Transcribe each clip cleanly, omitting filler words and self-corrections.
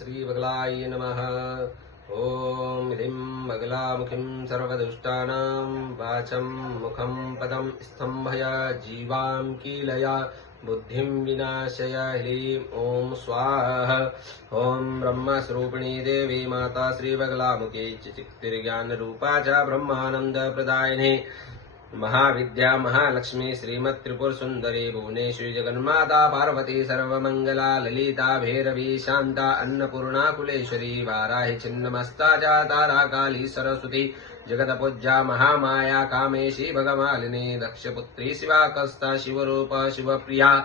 श्री बगलाय नमः। ॐ ह्रीं बगलामुखीं सर्वदुष्टानां वाचं मुखं पदं स्तम्भय जीवां कीलय बुद्धिं विनाशय ह्रीं ॐ स्वाहा। ॐ ब्रह्मस्वरूपिणी देवी माता श्री बगलामुखी चित्तिर्ज्ञानरूपा च ब्रह्मानन्दप्रदायिनी महाविद्या महालक्ष्मी श्रीमत्त्रिपुर सुंदरी भुवनेश्वरी जगन्माता पार्वती सर्वमंगला ललिता भैरवी शांता अन्नपूर्णा कुलेश्वरी वाराही छिन्नमस्ता च तारा काली सरस्वती जगतपूज्या महामाया कामेशी भगमालिनी दक्षपुत्री शिवा कस्ता शिवरूप शिवप्रिया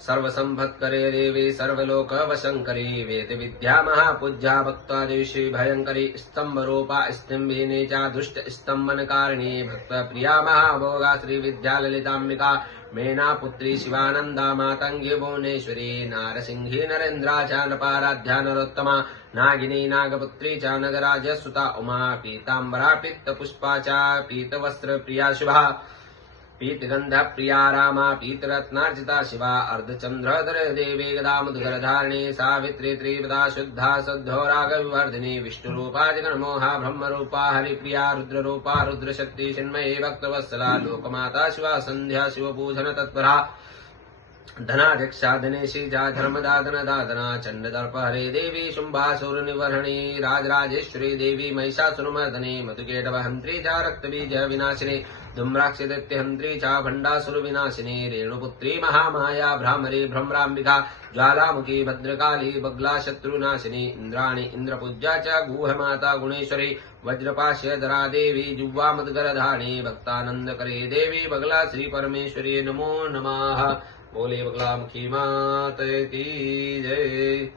सर्वसंभत्करे देवी सर्वलोकवशंकरी वेद विद्या महापूज्या भक्तादिशी भयंकरी स्तंभरूपा स्तंभिनी च दुष्ट स्तंभनकारिणी भक्तप्रिया महाभोगा श्री विद्या ललितांबिका मेना पुत्री शिवानंदा मातंगी भुवनेश्वरी नारसिंही नरेन्द्रा च नपाराध्या नरोत्तमा नागिनी नागपुत्री च नगराजसुता उमा पीतांबरा पीतपुष्पा च पीतवस्त्रप्रिया शुभा पीतगंध प्रिया रामा पीतरत्नार्चिता शिवा अर्धचंद्रधर देवी गदा मुद्गरधारिणी सावित्री त्रिपदा शुद्धा सद्धो रागविवर्धिनी विष्णुरूपा जगन्मोहा ब्रह्मरूपा हरिप्रिया रुद्ररूपा रुद्रशक्ति चिन्मयी भक्तवत्सला लोकमाता शिवा संध्या शिवपूजन तत्परा धनाध्यक्षा धनेशी जा धर्मदा धनदादना चंडदर्प हरे देवी शुंभासुर निवर्हणी राजराजेश्वरी देवी महिषासुरमर्दनी मधुकेटवहंत्री चा रक्तबीज विनाशिनी धूम्राक्षिदत्यहंत्री चा भंडासुर विनाशिनी रेणुपुत्री महामाया भ्रामरी भ्रमरांबिका ज्वालामुखी भद्रकाली बगला शत्रुनाशिनी इंद्राणी इंद्रपूज्या च गुहमाता गुणेश्वरी वज्रपाश्यधरा देवी जुह्वा मदगरधारिणी भक्तानंदकरी देवी बगला श्री परमेश्वरी नमो नमः। बोले बगलामुखी मात की जय।